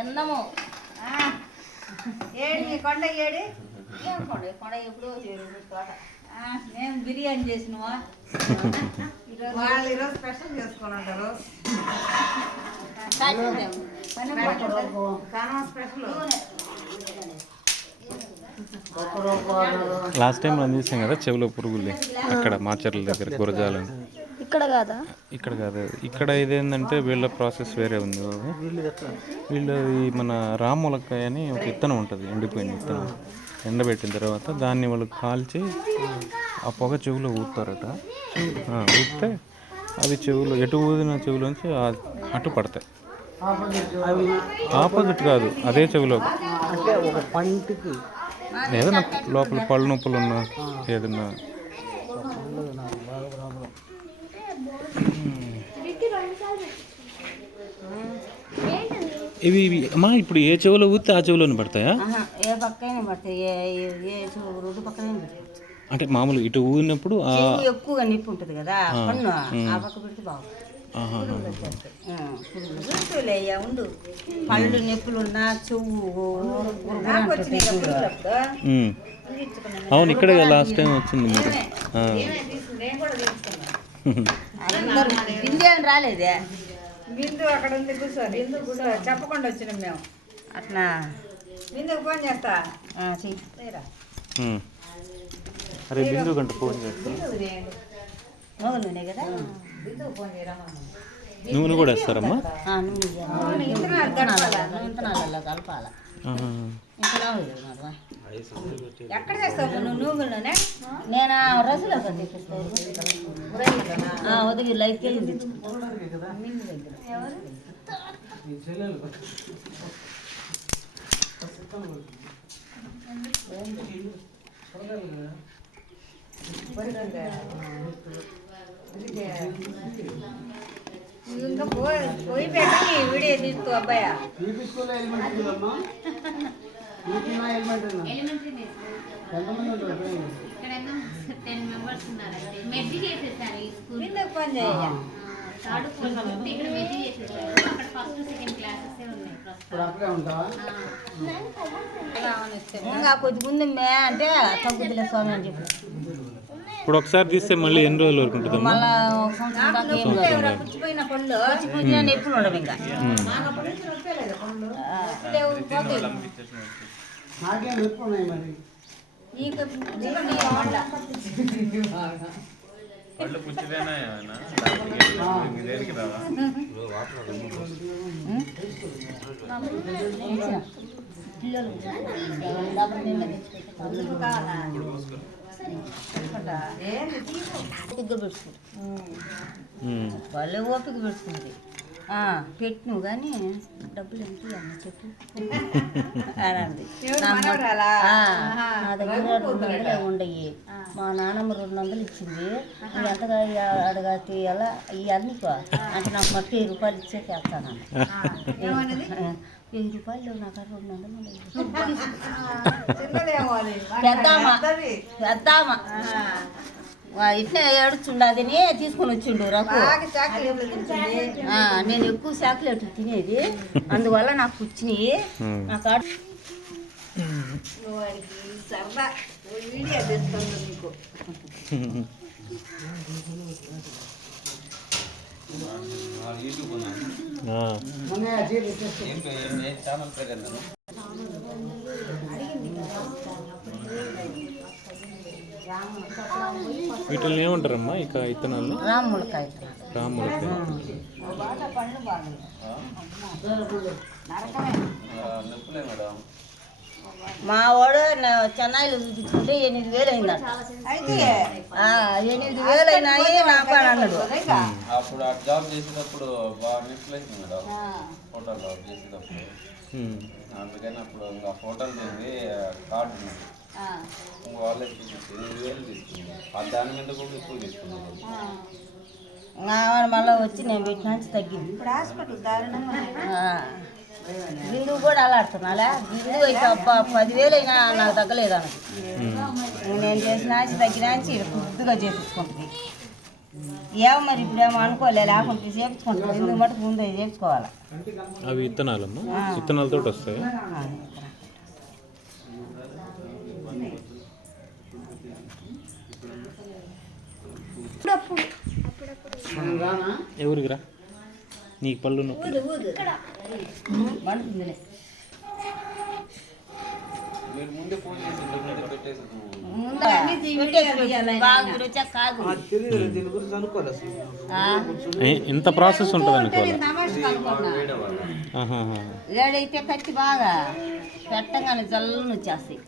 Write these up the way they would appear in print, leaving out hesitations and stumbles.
తిన్నాము. ఏడి కొండ ఏడి కొండ ఎప్పుడో తోట మేము బిర్యానీ చేసినవా వాళ్ళు ఈరోజు స్పెషల్ చేసుకొని ఉంటారు. స్పెషల్ లాస్ట్ టైం మనం చూసాం కదా చెవులో పురుగులు అక్కడ మాచర్ల దగ్గర గురజాలని. ఇక్కడ కాదా? ఇక్కడ కాదు. ఇక్కడ ఇదేంటంటే వీళ్ళ ప్రాసెస్ వేరే ఉంది. వీళ్ళు ఈ మన రాములకాయ అని ఒక విత్తనం ఉంటుంది, ఎండిపోయిన విత్తనం. ఎండబెట్టిన తర్వాత దాన్ని వాళ్ళు కాల్చి ఆ పొగ చెవులో ఊపుతారట. ఊపితే అవి చెవులు ఎటు ఊదిన చెవులోంచి అటు పడతాయి. ఆపోజిట్ కాదు, అదే చెవిలో. ఒక పంటికి ఏదైనా లోపల పళ్ళు నొప్పులు ఉన్నా ఏదన్నా. ఇవి అమ్మా ఇప్పుడు ఏ చెవిలో ఊస్తే ఆ చెవిలోనే పడతాయా? ఏ పక్కనే పడతాయి, ఏ రోడ్డు పక్కనే పడతాయి. అంటే మామూలు ఇటు ఊదినప్పుడు ఎక్కువగా నొప్పి ఉంటుంది కదా, పన్ను ఆ పక్క పెడితే బాగుంటుంది. ఉండు పళ్ళు నొప్పులున్నా చెవు. అవును, ఇక్కడే లాస్ట్ టైం వచ్చింది మీరు. బిందు ఏం రాలేదే? బిందు అక్కడ ఉంది, కూర్చో. బిందు కూర్చో చెప్పకుండా వచ్చినాం మేము. అట్లా బిందుకు ఫోన్ చేస్తా. అరే బిందు గంట ఫోన్ చేస్తా. మొగలునే కదా. నూనె కూడా వేస్తారమ్మా? విత్తనాలలో కలపాల. ఎక్కడ చేస్తావు నువ్వు? నూగుల్లోనే? నేను రసులో వదిలి లైఫ్ ఇంకా పోయి పెట్టి వీడియో తీసుకో అబ్బాయ. బిందుకు ఫోన్ చేయ. ఇంకా కొద్ది ముందు అంటే తగ్గుతులే స్వామి అని చెప్పి. ఇప్పుడు ఒకసారి తీస్తే మళ్ళీ ఎన్ని రోజుల వరకు ఉంటుంది? మళ్ళీ పుచ్చిపోయిన పళ్ళు ఎప్పుడు ఉండవు ఇంకా. వాళ్ళే ఓపిక పెట్టుకుంది. పెట్టిను కానీ డబ్బులు ఎంత అన్న చెప్పు అనండి. నా దగ్గర 200 ఉండయి. మా నాన్నమ్మ 200 ఇచ్చింది. ఎంతగా అడగా తీయాలా ఇవన్నీ అంటే నాకు మట్టి 1000 రూపాయలు ఇచ్చే చేస్తాను. 1000 రూపాయలు నాకు 200 పెద్దామా ఇట్లా ఏడుచుండదని తీసుకొని వచ్చిండు రఘు. నేను ఎక్కువ చాక్లెట్లు తినేది, అందువల్ల నాకు వచ్చినాయి. నా కాడ సరదా వీడియో తెస్తుంది మీకు. వీటిని ఏమంటారమ్మా ఇక ఇత్తనాలు? రాములకాయ. రాములకాయ. మా వాడు చెన్నైలో చూపించుకుంటే 8000 అయిందట. 8000 అయినాయి నాకు అని అన్నాడు. అప్పుడు ఆ జాబ్ చేసేటప్పుడు బాగా నిప్లైంది మేడం, హోటల్ జాబ్ చేసేటప్పుడు. అందుకని అప్పుడు ఇంకా హోటల్ చేసి కార్డు ఉన్నది, వాళ్ళే చూపించి 8000 తీసుకున్నాం. దాని మీద కూడా ఎక్కువ తీసుకున్నాం. మళ్ళీ వచ్చి నేను పెట్టిన నుంచి తగ్గింది. ఇప్పుడు హాస్పిటల్ దారుణంగా. బిందువు కూడా అలాడుతున్నాలా. బిందువు అయితే 10,000 అయినా నాకు తగ్గలేదు అన్నది. నేను చేసిన తగ్గినాచి కొద్దిగా చేపించుకుంటుంది. ఏమో మరి ఇప్పుడు ఏమో అనుకోలే, లేకుంటే చేపించుకుంటాం. ఎందుకు మటుకు ముందు చేయించుకోవాలి. అవి విత్తనాలమ్మా, విత్తనాలతో వస్తాయి. ఎవరికి రా నీకు పళ్ళు నొప్పి. మీరు ముందే ఫోన్ చేసి ముందే పెట్టేసి ఇంత ప్రాసెస్ ఉంటుంది అనుకోవాలి. ఏడైతే కత్తి బాగా పెట్టగానే జల్లును వచ్చేస్తాయి.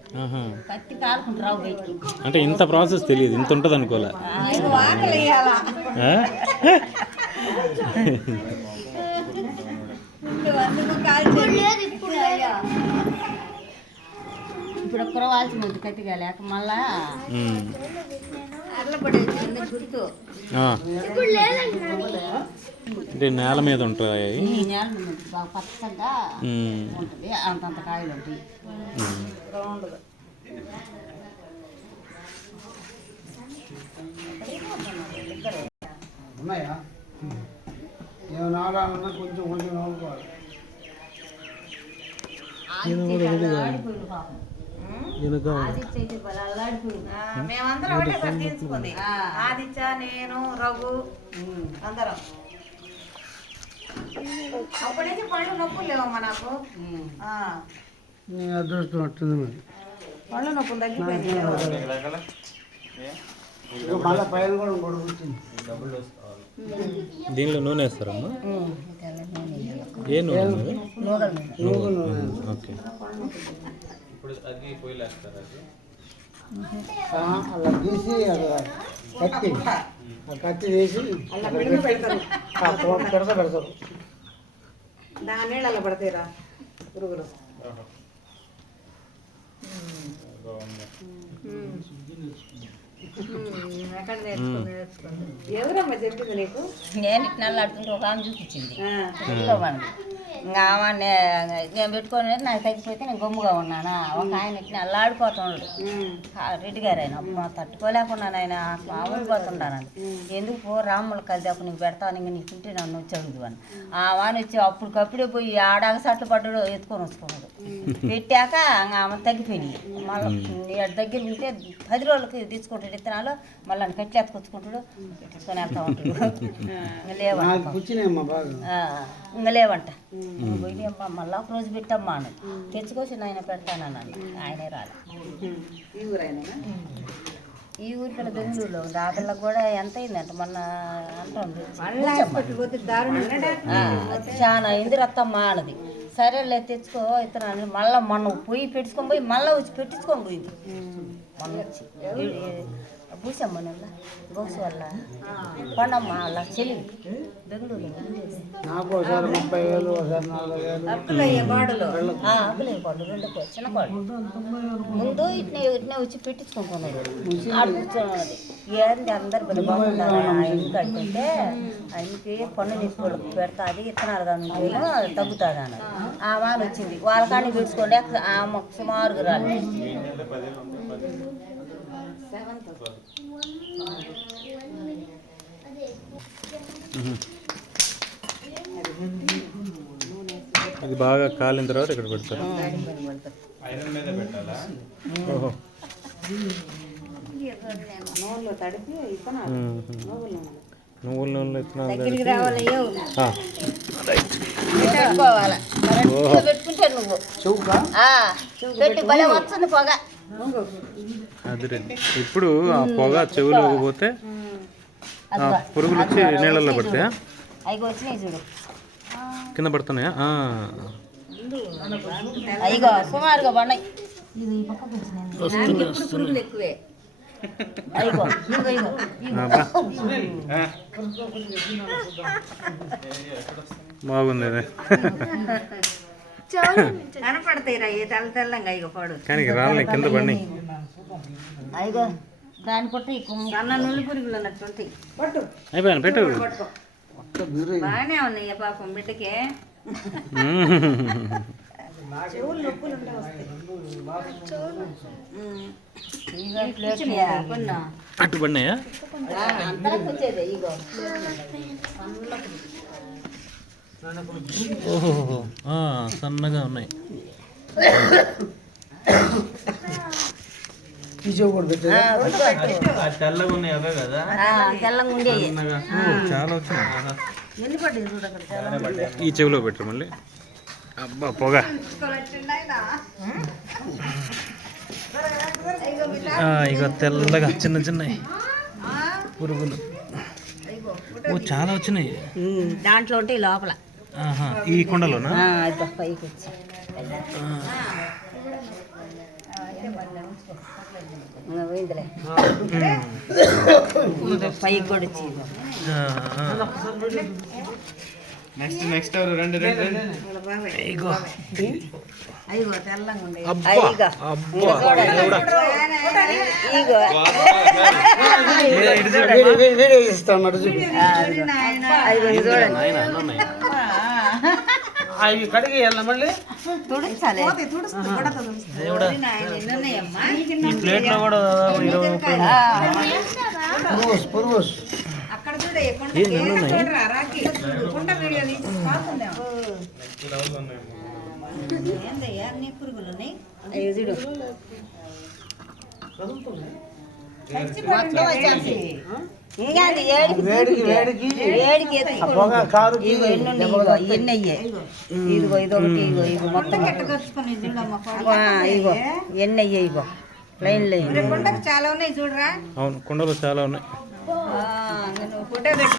కత్తి కాలుకుంటారు బయటికి. అంటే ఇంత ప్రాసెస్ తెలియదు, ఇంత ఉంటుంది అనుకోలే. ఇప్పుడు కురవాల్సి ముందు కత్తిగా లేక మళ్ళా అర్లపడేది గుర్తు. అంటే నేల మీద ఉంటాయి. నేల మీద బాగా పచ్చగా ఉంటుంది, అంతంత కాయలు ఉంటాయి. ఉన్నాయా ఏమైనా ఆడాలన్నా కొంచెం కొంచెం నవ్వుకోవాలి. మేమందరం ఒకటే సర్దించుకుంది. ఆదిత్య, నేను, రఘు అందరం. అప్పటి నుంచి పళ్ళు నొప్పులు లేవమ్మా నాకు. నీ అదృష్టం వస్తుంది మరి. పళ్ళు నొప్పులు తగ్గిపోయింది. మళ్ళీ పైలు కూడా ఇంకోటి కూర్చుంది. దీనిలో నూనె వేస్తారమ్మా? ఏ నూనె? ఓకే. ఇప్పుడు అది పొయ్యిలు వేస్తారు. అలా తీసి కత్తి కత్తి వేసి పెడతారు. పెడతారు. దాని నీళ్ళ పడతాయిరా పురుగులు. ఎక్కడ నేర్చుకుంది? ఎవరమ్మా చెప్పింది నీకు? నేను ఇట్లా నల్లాడుతుంటే ఒక ఆమె చూపించింది. ఇంకా నేను పెట్టుకొని నాకు తగ్గిపోతే నేను గమ్ముగా ఉన్నానా. ఒక ఆయన ఇట్లా అల్లాడిపోతున్నాడు, రెడ్డి గారు. ఆయన అప్పుడు తట్టుకోలేకున్నాను. ఆయన మామూలుపోతున్నాను. ఎందుకు పో రాములు కలిదాకు నీకు పెడతాను, ఇంకా నీకు తింటే నన్ను వచ్చి అడుగుదు అని. ఆ వాని వచ్చి అప్పటికప్పుడే పోయి ఆడాక సట్లు పడ్డాడు, ఎత్తుకొని వస్తున్నాడు. పెట్టాక ఆమె తగ్గిపోయినాయి. మళ్ళీ దగ్గర ఉంటే 10 రోజులకి తీసుకుంటాడు విత్తనాలు. మళ్ళీ కట్టి ఎత్తుకొచ్చుకుంటాడు, తీసుకొని వెళ్తా ఉంటాడు. ఇంకా లేవంట, ఇంకా లేవంట. పోయినమ్మా మళ్ళీ ఒక రోజు పెట్టమ్మా అని తెచ్చుకొచ్చి ఆయన పెడతానన్నాను. ఆయనే రాలే. ఈ ఊరి పిల్ల బెంగళూరులో ఉంది. ఆ పిల్లకి కూడా ఎంత అయిందంట మొన్న అంటుంది. చాలా అయింది రత్తమ్మ అన్నది. సరేలే తెచ్చుకో ఇతను మళ్ళీ మొన్న పొయ్యి పెట్టుకొని పోయి మళ్ళీ వచ్చి పెట్టించుకొని పోయింది. మొన్న వచ్చి పూసమ్మ నెల బోక్స్ వల్ల పండమ్మ వాళ్ళ చెల్లి బెంగళూరు. అప్పులయ్యే బాడులు, అప్పులయ్యే బాడు 2 చిన్న బాడు. ముందు ఇట్నే వచ్చి పెట్టించుకుంటున్నాడు. ఆడ కూర్చోన్నది. ఏంది అందరు పెద్ద బాగుంటారు ఆయనకి అంటుంటే, ఆయనకి పన్ను తీసుకోవడానికి పెడతాది ఇత్తనాలు కానీ తగ్గుతుంది అన్నది. ఆ వాన వచ్చింది. వాళ్ళ కానీ పెట్టుకోండి. ఆమె సుమారుగా రాలి. అది బాగా కాలిన తర్వాత ఇక్కడ పెడతారు. ఐరన్ మీద పెట్టాలా? ఓహో. తడిపి నువ్వుల నూనెలో ఇత్తనాలు పెట్టుకుంటే నువ్వు పెట్టి భలే వస్తుంది పొగ. అది ఇప్పుడు ఆ పొగ చెవులోకి పోతే పురుగులు వచ్చి నీళ్ళల్లో పడతాయా? అవి వచ్చినాయి చూడు, కింద పడుతున్నాయా? అయ్యో సుమారుగా పడినాయి. పురుగులు ఎక్కువే. అయ్యో బాగుంది. కనపడతాయిరా తెల్ల తెల్లంగా ఇక పడు. కానీ రాళ్ళని కింద పడినాయి. అయ్యో దాని కొట్టి సన్న నుల్లి పురుగులు అన్నట్టు ఉంటాయి. అయిపోయాను పెట్టు. బాగానే ఉన్నాయి పాపం బిడ్డకే. చెవులు నొప్పులు ఉంటే వస్తాయి. అటు పడినాయా? అంతా వచ్చేదే ఇగో ఓహో సన్నగా ఉన్నాయి. తెల్లగా ఉన్నాయి అవే కదా? తెల్లంగా ఉండేవి. చాలా వచ్చినాయి. ఎన్ని పడ్డాయి చూడు అక్కడ చాలా. ఈ చెవిలో పెట్టరు మళ్ళీ. అబ్బా పొగ. ఇక తెల్లగా చిన్న చిన్నవి పురుగులు. ఓ చాలా వచ్చినాయి. దాంట్లో ఉంటాయి లోపల. ఈ కొండలోనా? పైకి వచ్చి పోయిందిలే పైకి కూడా వచ్చి నెక్స్ట్ ఎవరు? రండి రండి. ఇగో అయ్యో తెల్లంగా ఉండే అవి కడిగి మళ్ళీ తుడిచాలి. ఈ ప్లేట్లో కూడా 20-30 పురుగోస్ అక్కడ చూడే చూడరా రాకి కుంట వీడియో తీసి పాకుందాం. ఏందయ్యా అన్ని పురుగులు ఉన్నాయి. చూడు ఇంకా వేడికి వేడికి వేడికి పొగ కారు ఇగో ఎన్ని అయ్యే ఇదిగో ఇదొకటి ఇగో ఇగో మొత్తం కట్టుకొచ్చుకొని చూడమ్మా ఇగో ఎన్ని అయ్యే ఇగో లైన్ లైన్ కుండకు చాలా ఉన్నాయి చూడరా. అవును కుండలు చాలా ఉన్నాయి. ఫోటో పెట్టి